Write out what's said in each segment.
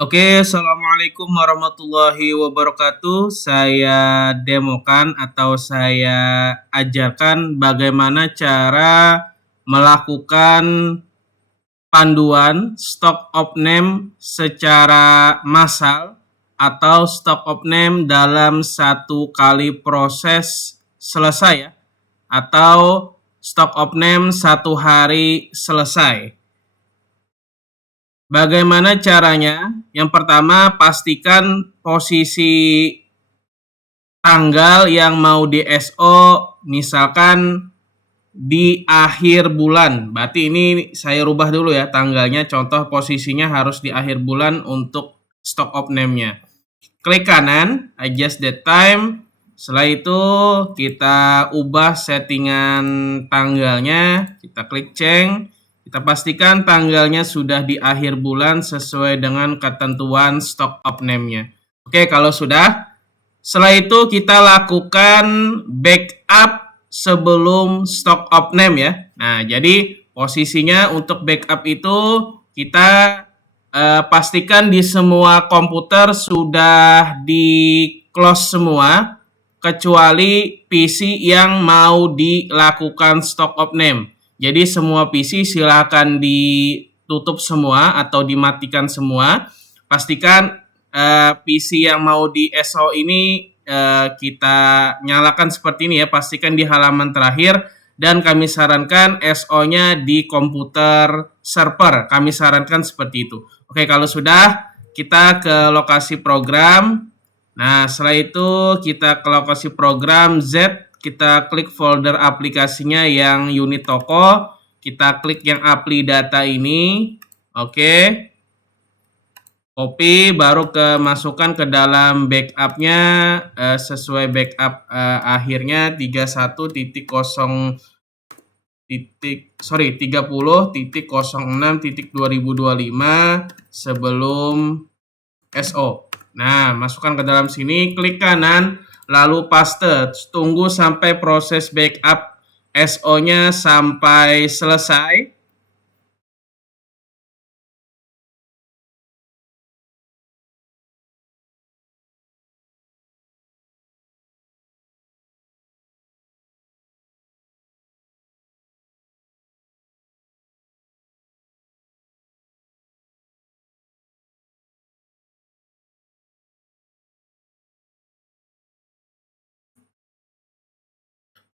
Oke, Assalamualaikum warahmatullahi wabarakatuh. Saya demokan atau saya ajarkan bagaimana cara melakukan panduan stock of name secara massal atau stock of name dalam satu kali proses selesai ya, atau stock of name satu hari selesai. Bagaimana caranya? Yang pertama, pastikan posisi tanggal yang mau di SO, misalkan di akhir bulan. Berarti ini saya rubah dulu ya tanggalnya. Contoh posisinya harus di akhir bulan untuk stock of name-nya. Klik kanan, adjust the time. Setelah itu kita ubah settingan tanggalnya. Kita klik change. Kita pastikan tanggalnya sudah di akhir bulan sesuai dengan ketentuan stock of name-nya. Oke, kalau sudah, setelah itu kita lakukan backup sebelum stock of name ya. Nah, jadi posisinya untuk backup itu kita pastikan di semua komputer sudah di close semua, kecuali PC yang mau dilakukan stock of name. Jadi semua PC silakan ditutup semua atau dimatikan semua. Pastikan PC yang mau di SO ini kita nyalakan seperti ini ya. Pastikan di halaman terakhir dan kami sarankan SO-nya di komputer server. Kami sarankan seperti itu. Oke, kalau sudah kita ke lokasi program. Nah, setelah itu kita ke lokasi program Z. Kita klik folder aplikasinya yang unit toko. Kita klik yang apply data ini. Oke. Copy, baru masukkan ke dalam backupnya sesuai backup akhirnya 30.06.2025 sebelum SO. Nah, masukkan ke dalam sini, klik kanan, lalu paste. Tunggu sampai proses backup SO-nya sampai selesai.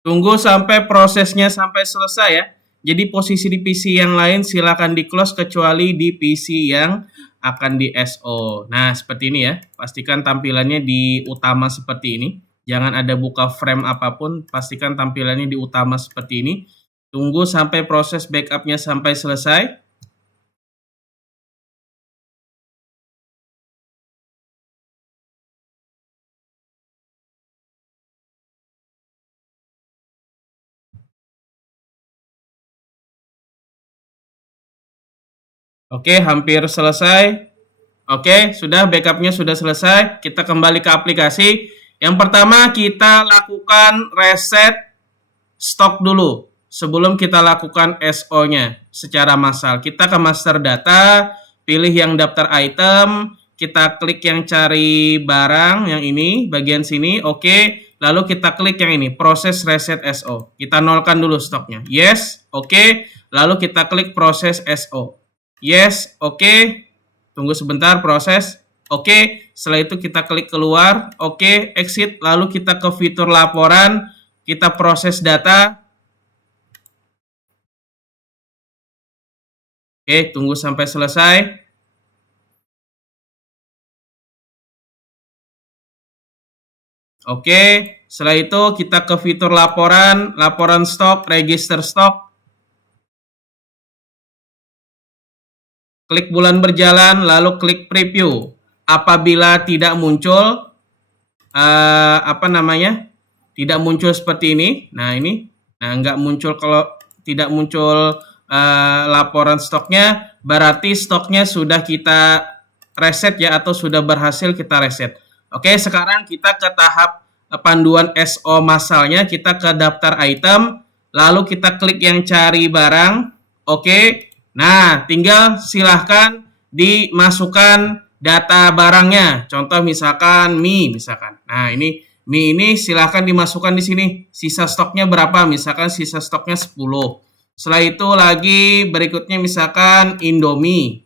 Tunggu sampai prosesnya sampai selesai ya. Jadi posisi di PC yang lain silakan di close kecuali di PC yang akan di SO. Nah, seperti ini ya. Pastikan tampilannya di utama seperti ini. Jangan ada buka frame apapun, pastikan tampilannya di utama seperti ini. Tunggu sampai proses backupnya sampai selesai. Oke, hampir selesai. Oke, sudah backupnya sudah selesai. Kita kembali ke aplikasi. Yang pertama kita lakukan reset stok dulu sebelum kita lakukan SO-nya secara massal. Kita ke master data, pilih yang daftar item, kita klik yang cari barang yang ini, bagian sini, oke. Lalu kita klik yang ini, proses reset SO. Kita nolkan dulu stoknya. Yes, oke. Lalu kita klik proses SO. Yes, oke. Tunggu sebentar proses. Oke, setelah itu kita klik keluar. Oke, exit. Lalu kita ke fitur laporan. Kita proses data. Oke, tunggu sampai selesai. Oke, setelah itu kita ke fitur laporan. Laporan stok, register stok. Klik bulan berjalan, lalu klik preview. Apabila tidak muncul, tidak muncul seperti ini. Nah ini, nggak muncul kalau tidak muncul laporan stoknya, berarti stoknya sudah kita reset ya, atau sudah berhasil kita reset. Oke, sekarang kita ke tahap panduan SO massalnya. Kita ke daftar item, lalu kita klik yang cari barang. Oke. Nah, tinggal silahkan dimasukkan data barangnya. Contoh misalkan mie misalkan. Nah, ini mie ini silahkan dimasukkan di sini. Sisa stoknya berapa? Misalkan sisa stoknya 10. Setelah itu lagi berikutnya misalkan Indomie.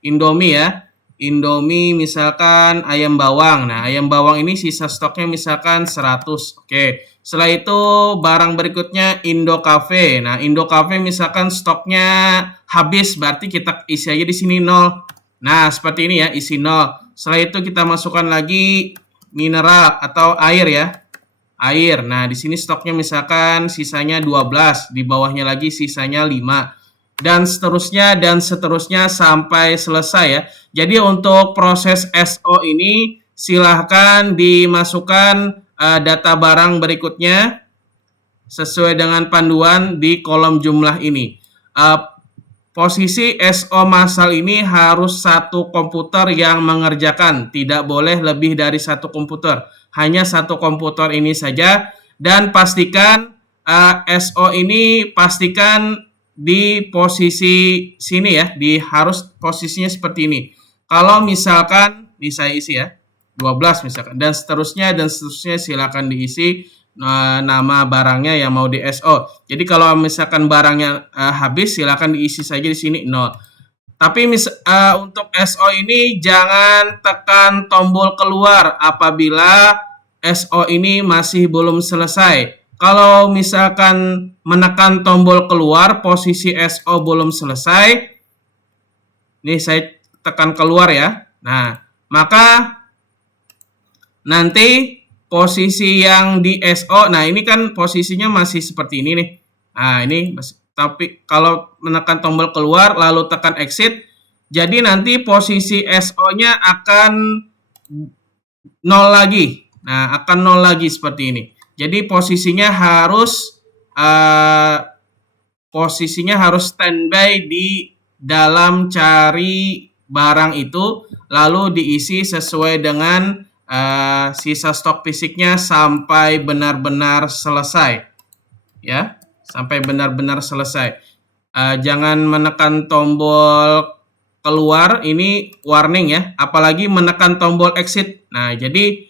Indomie ya. Indomie misalkan ayam bawang. Nah, ayam bawang ini sisa stoknya misalkan 100. Oke. Setelah itu barang berikutnya Indo Cafe. Nah, Indo Cafe misalkan stoknya habis, berarti kita isi aja di sini 0. Nah, seperti ini ya, isi 0. Setelah itu kita masukkan lagi mineral atau air ya. Air. Nah, di sini stoknya misalkan sisanya 12, di bawahnya lagi sisanya 5. Dan seterusnya sampai selesai ya. Jadi untuk proses SO ini silahkan dimasukkan data barang berikutnya sesuai dengan panduan di kolom jumlah ini. Posisi SO massal ini harus satu komputer yang mengerjakan, tidak boleh lebih dari satu komputer, hanya satu komputer ini saja. Dan pastikan SO ini pastikan di posisi sini ya, harus posisinya seperti ini. Kalau misalkan ini saya isi ya, 12 misalkan, dan seterusnya silakan diisi nama barangnya yang mau di SO. Jadi kalau misalkan barangnya habis, silakan diisi saja di sini 0. Tapi untuk SO ini jangan tekan tombol keluar apabila SO ini masih belum selesai. Kalau misalkan menekan tombol keluar, posisi SO belum selesai, ini saya tekan keluar ya. Nah, maka nanti posisi yang di SO, nah ini kan posisinya masih seperti ini nih. Nah ini, tapi kalau menekan tombol keluar lalu tekan exit, jadi nanti posisi SO-nya akan 0 lagi. Nah akan 0 lagi seperti ini. Jadi posisinya harus standby di dalam cari barang itu, lalu diisi sesuai dengan sisa stok fisiknya sampai benar-benar selesai ya, sampai benar-benar selesai. Jangan menekan tombol keluar, ini warning ya, apalagi menekan tombol exit. Nah jadi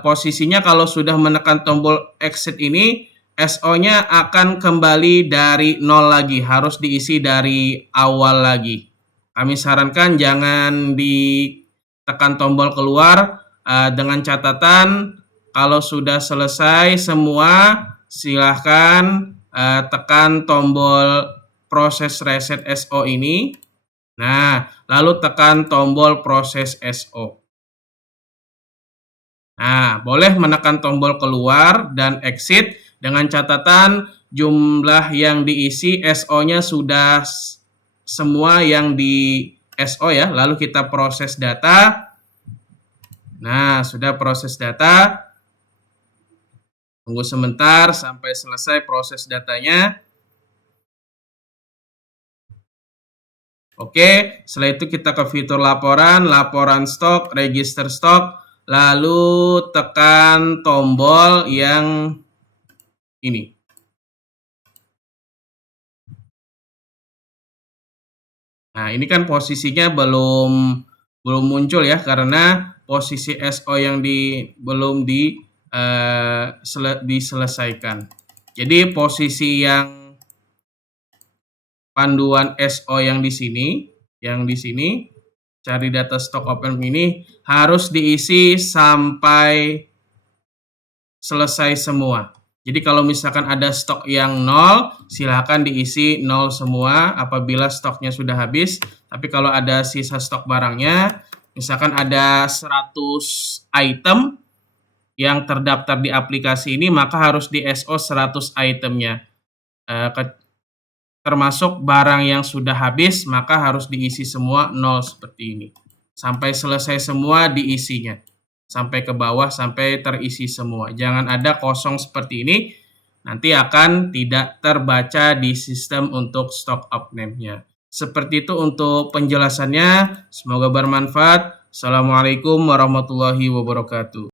posisinya kalau sudah menekan tombol exit ini, SO-nya akan kembali dari 0 lagi, harus diisi dari awal lagi. Kami sarankan jangan ditekan tombol keluar. Dengan catatan kalau sudah selesai semua, silahkan tekan tombol proses reset SO ini. Nah, lalu tekan tombol proses SO. Nah, boleh menekan tombol keluar dan exit dengan catatan jumlah yang diisi SO-nya sudah semua yang di SO ya. Lalu kita proses data. Nah, sudah proses data. Tunggu sebentar sampai selesai proses datanya. Oke, setelah itu kita ke fitur laporan stok, register stok, lalu tekan tombol yang ini. Nah, ini kan posisinya belum muncul ya, karena posisi SO yang belum diselesaikan. Jadi posisi yang panduan SO yang di sini, cari data stok open ini harus diisi sampai selesai semua. Jadi kalau misalkan ada stok yang 0, silakan diisi 0 semua apabila stoknya sudah habis. Tapi kalau ada sisa stok barangnya, misalkan ada 100 item yang terdaftar di aplikasi ini, maka harus di SO 100 itemnya. Termasuk barang yang sudah habis, maka harus diisi semua 0 seperti ini. Sampai selesai semua diisinya. Sampai ke bawah, sampai terisi semua. Jangan ada kosong seperti ini, nanti akan tidak terbaca di sistem untuk stock up name-nya. Seperti itu untuk penjelasannya. Semoga bermanfaat. Assalamualaikum warahmatullahi wabarakatuh.